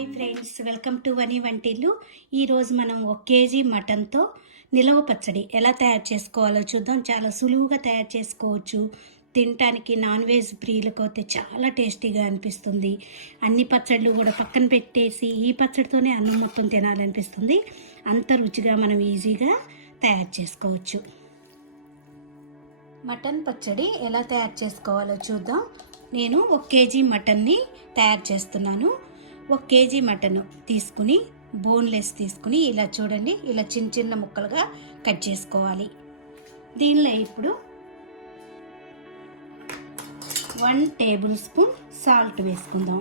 Hi friends, welcome to వని వంటిల్లు. ఈరోజు మనం 1 కేజీ మటన్తో నిలవ పచ్చడి ఎలా తయారు చేసుకోవాలో చూద్దాం. చాలా సులువుగా తయారు చేసుకోవచ్చు. తినటానికి నాన్ వెజ్ ప్రియులకు అయితే చాలా టేస్టీగా అనిపిస్తుంది. అన్ని పచ్చళ్ళు కూడా పక్కన పెట్టేసి ఈ పచ్చడితోనే అన్నం మొత్తం తినాలనిపిస్తుంది. అంత రుచిగా మనం ఈజీగా తయారు చేసుకోవచ్చు. మటన్ పచ్చడి ఎలా తయారు చేసుకోవాలో చూద్దాం. నేను 1 కేజీ మటన్ని తయారు చేస్తున్నాను. 1 కేజీ మటన్ తీసుకుని బోన్లెస్ తీసుకుని ఇలా చూడండి, ఇలా చిన్న చిన్న ముక్కలుగా కట్ చేసుకోవాలి. దీనిలో ఇప్పుడు 1 టేబుల్ స్పూన్ సాల్ట్ వేసుకుందాం.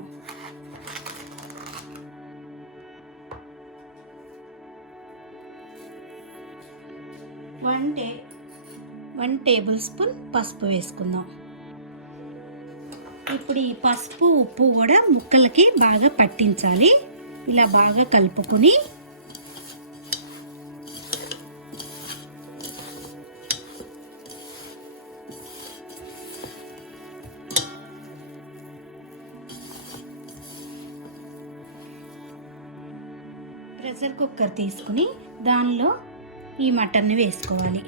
వన్ టేబుల్ స్పూన్ పసుపు వేసుకుందాం. ఇప్పుడు ఈ పసుపు ఉప్పు కూడా ముక్కలకి బాగా పట్టించాలి. ఇలా బాగా కలుపుకొని ప్రెషర్ కుక్కర్ తీసుకుని దానిలో ఈ మటన్ని వేసుకోవాలి.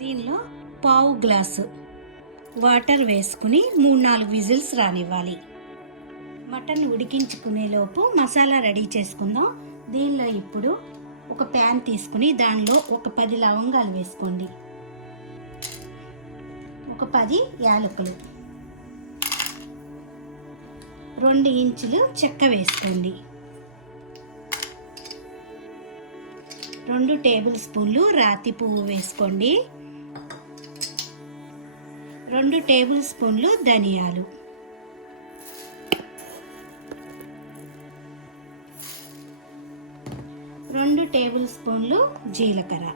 దీనిలో పావు గ్లాసు వాటర్ వేసుకుని 3-4 విజిల్స్ రానివ్వాలి. మటన్ ఉడికించుకునే లోపు మసాలా రెడీ చేసుకుందాం. దీనిలో ఇప్పుడు ఒక ప్యాన్ తీసుకుని దానిలో ఒక 10 లవంగాలు వేసుకోండి, ఒక 10 యాలకులు, 2 ఇంచులు చెక్క వేసుకోండి, 2 టేబుల్ స్పూన్లు రాతి పువ్వు వేసుకోండి, 2 టేబుల్ స్పూన్లు ధనియాలు, 2 టేబుల్ స్పూన్లు జీలకర్ర,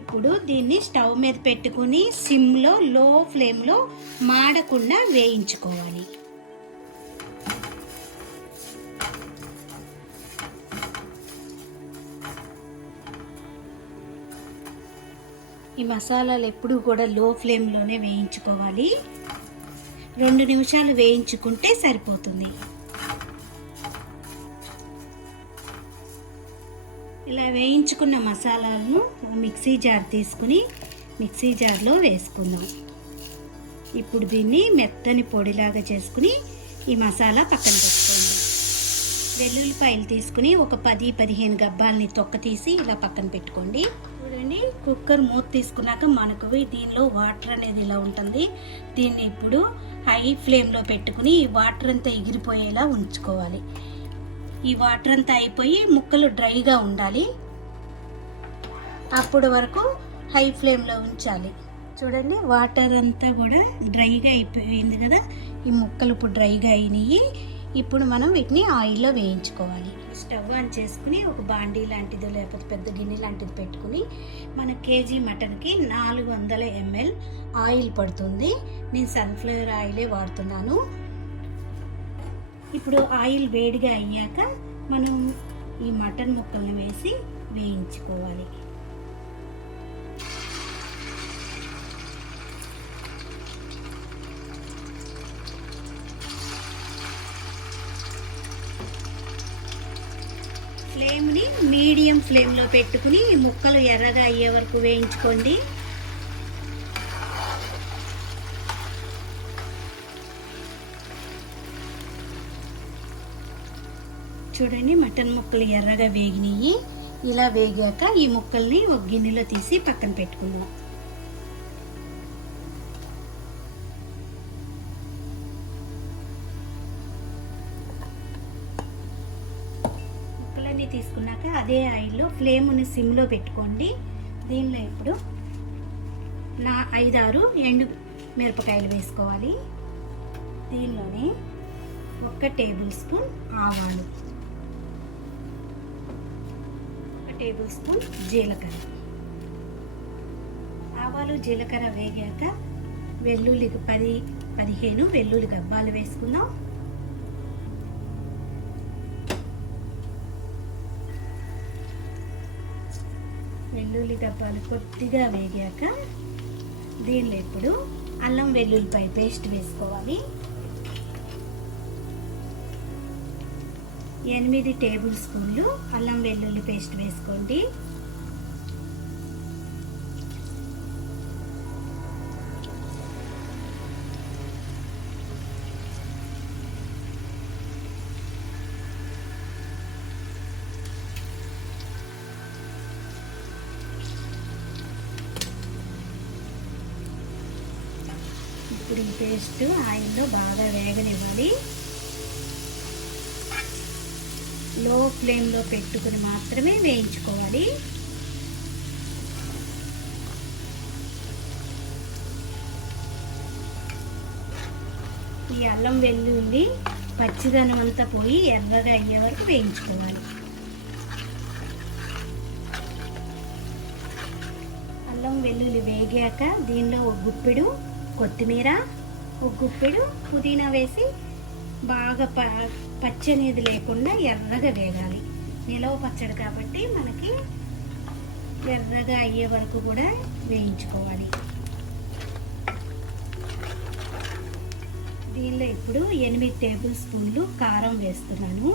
ఇప్పుడు దీన్ని స్టవ్ మీద పెట్టుకుని సిమ్లో లో ఫ్లేమ్లో మాడకుండా వేయించుకోవాలి. ఈ మసాలాలు ఎప్పుడు కూడా లో ఫ్లేమ్లోనే వేయించుకోవాలి. 2 నిమిషాలు వేయించుకుంటే సరిపోతుంది. ఇలా వేయించుకున్న మసాలాలను మిక్సీ జార్ తీసుకుని మిక్సీ జార్లో వేసుకుందాం. ఇప్పుడు దీన్ని మెత్తని పొడిలాగా చేసుకుని ఈ మసాలా పక్కన పెట్టుకోండి. వెల్లుల్లిపాయలు తీసుకుని ఒక 10-15 గబ్బాలని తొక్క తీసి ఇలా పక్కన పెట్టుకోండి. చూడండి, కుక్కర్ మూత తీసుకున్నాక మనకు దీనిలో వాటర్ అనేది ఇలా ఉంటుంది. దీన్ని ఇప్పుడు హై ఫ్లేమ్లో పెట్టుకుని ఈ వాటర్ అంతా ఎగిరిపోయేలా ఉంచుకోవాలి. ఈ వాటర్ అంతా అయిపోయి ముక్కలు డ్రైగా ఉండాలి. అప్పుడు వరకు హై ఫ్లేమ్లో ఉంచాలి. చూడండి, వాటర్ అంతా కూడా డ్రైగా అయిపోయింది కదా. ఈ ముక్కలు ఇప్పుడు డ్రైగా అయినాయి. ఇప్పుడు మనం వీటిని ఆయిల్లో వేయించుకోవాలి. స్టవ్ ఆన్ చేసుకుని ఒక బాండీ లాంటిదో లేకపోతే పెద్ద గిన్నె లాంటిది పెట్టుకుని మన కేజీ మటన్కి 400 ml ఆయిల్ పడుతుంది. నేను సన్ఫ్లవర్ ఆయిలే వాడుతున్నాను. ఇప్పుడు ఆయిల్ వేడిగా అయ్యాక మనం ఈ మటన్ ముక్కల్ని వేసి వేయించుకోవాలి. ఫ్లేమ్ని మీడియం ఫ్లేమ్లో పెట్టుకుని ముక్కలు ఎర్రగా అయ్యే వరకు వేయించుకోండి. చూడండి, మటన్ ముక్కలు ఎర్రగా వేగినాయి. ఇలా వేగాక ఈ ముక్కల్ని ఒక గిన్నెలో తీసి పక్కన పెట్టుకుందాం. తీసుకున్నాక అదే ఆయిల్లో ఫ్లేమ్ని సిమ్లో పెట్టుకోండి. దీనిలో ఇప్పుడు 5-6 ఎండు మిరపకాయలు వేసుకోవాలి. దీనిలోనే 1 టేబుల్ స్పూన్ ఆవాలు, 1 టేబుల్ స్పూన్ జీలకర్ర. ఆవాలు జీలకర్ర వేగాక వెల్లుల్లి 10-15 వెల్లుల్లి గబ్బాలు వేసుకుందాం. వెల్లుల్లి దబ్బాలు కొద్దిగా వేగాక దీనిలో ఇప్పుడు అల్లం వెల్లుల్లిపాయ పేస్ట్ వేసుకోవాలి. 8 టేబుల్ స్పూన్లు అల్లం వెల్లుల్లి పేస్ట్ వేసుకోండి. ఇప్పుడు ఈ పేస్ట్ ఆయిల్లో బాగా వేగనివ్వాలి. లో ఫ్లేమ్లో పెట్టుకుని మాత్రమే వేయించుకోవాలి. ఈ అల్లం వెల్లుల్లి పచ్చిదనం అంతా పోయి ఎర్రగా అయ్యే వరకు వేయించుకోవాలి. అల్లం వెల్లుల్లి వేగాక దీనిలో ఒక గుప్పెడు కొత్తిమీర, ఒక గుప్పెడు పుదీనా వేసి బాగా పచ్చి అనేది లేకుండా ఎర్రగా వేగాలి. నిలవ పచ్చడి కాబట్టి మనకి ఎర్రగా అయ్యే వరకు కూడా వేయించుకోవాలి. దీనిలో ఇప్పుడు 8 టేబుల్ స్పూన్లు కారం వేస్తున్నాను.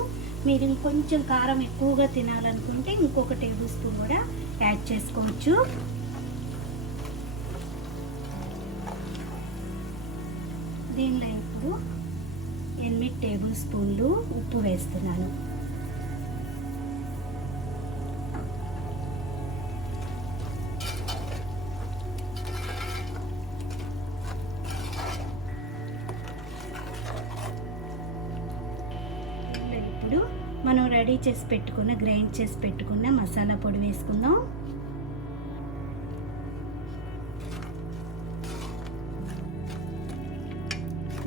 మీరు ఇంకొంచెం కారం ఎక్కువగా తినాలనుకుంటే ఇంకొక టేబుల్ స్పూన్ కూడా యాడ్ చేసుకోవచ్చు. దీనిలో ఇప్పుడు 8 టేబుల్ స్పూన్లు ఉప్పు వేస్తున్నాను. ఇప్పుడు మనం రెడీ చేసి పెట్టుకున్న గ్రైండ్ చేసి పెట్టుకున్న మసాలా పొడి వేసుకుందాం.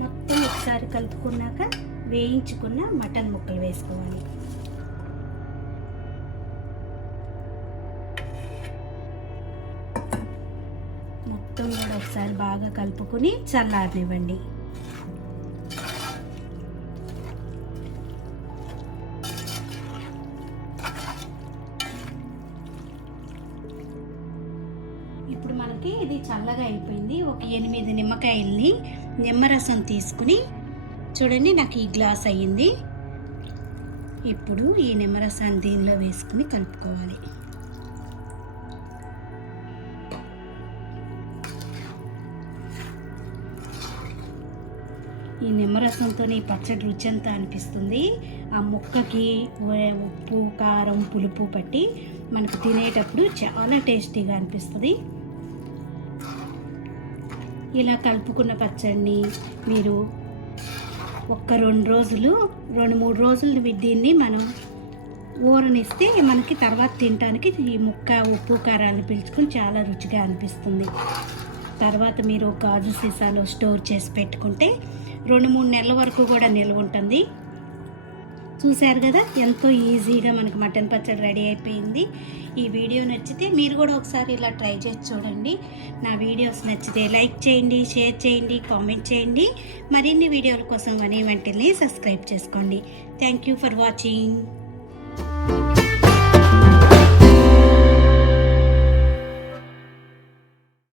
మొత్తం ఒకసారి కలుపుకున్నాక వేయించుకున్న మటన్ ముక్కలు వేసుకోవాలి. మొత్తం కూడా ఒకసారి బాగా కలుపుకొని చల్లారనివ్వండి. ఇప్పుడు మనకి ఇది చల్లగా అయిపోయింది. ఒక 8 నిమ్మకాయల్ని నిమ్మరసం తీసుకుని చూడండి, నాకు ఈ గ్లాస్ అయ్యింది. ఇప్పుడు ఈ నిమ్మరసాన్ని దీనిలో వేసుకుని కలుపుకోవాలి. ఈ నిమ్మరసంతో పచ్చడి రుచి అంతా అనిపిస్తుంది. ఆ ముక్కకి ఉప్పు, కారం, పులుపు పట్టి మనకు తినేటప్పుడు చాలా టేస్టీగా అనిపిస్తుంది. ఇలా కలుపుకున్న పచ్చడిని మీరు ఒక్క 2-3 రోజులు దీన్ని మనం ఊరనిస్తే మనకి తర్వాత తినడానికి ఈ ముక్క ఉప్పు కారాలు పీల్చుకొని చాలా రుచిగా అనిపిస్తుంది. తర్వాత మీరు గాజు సీసాలో స్టోర్ చేసి పెట్టుకుంటే 2-3 నెలల వరకు కూడా నిల్వ ఉంటుంది. చూశారు కదా, ఎంతో ఈజీగా మనకు మటన్ పచ్చడి రెడీ అయిపోయింది. ఈ వీడియో నచ్చితే మీరు కూడా ఒకసారి ఇలా ట్రై చేసి చూడండి. నా వీడియోస్ నచ్చితే లైక్ చేయండి, షేర్ చేయండి, కామెంట్ చేయండి. మరిన్ని వీడియోల కోసం VANI వంటిల్ని సబ్స్క్రైబ్ చేసుకోండి. Thank you for watching.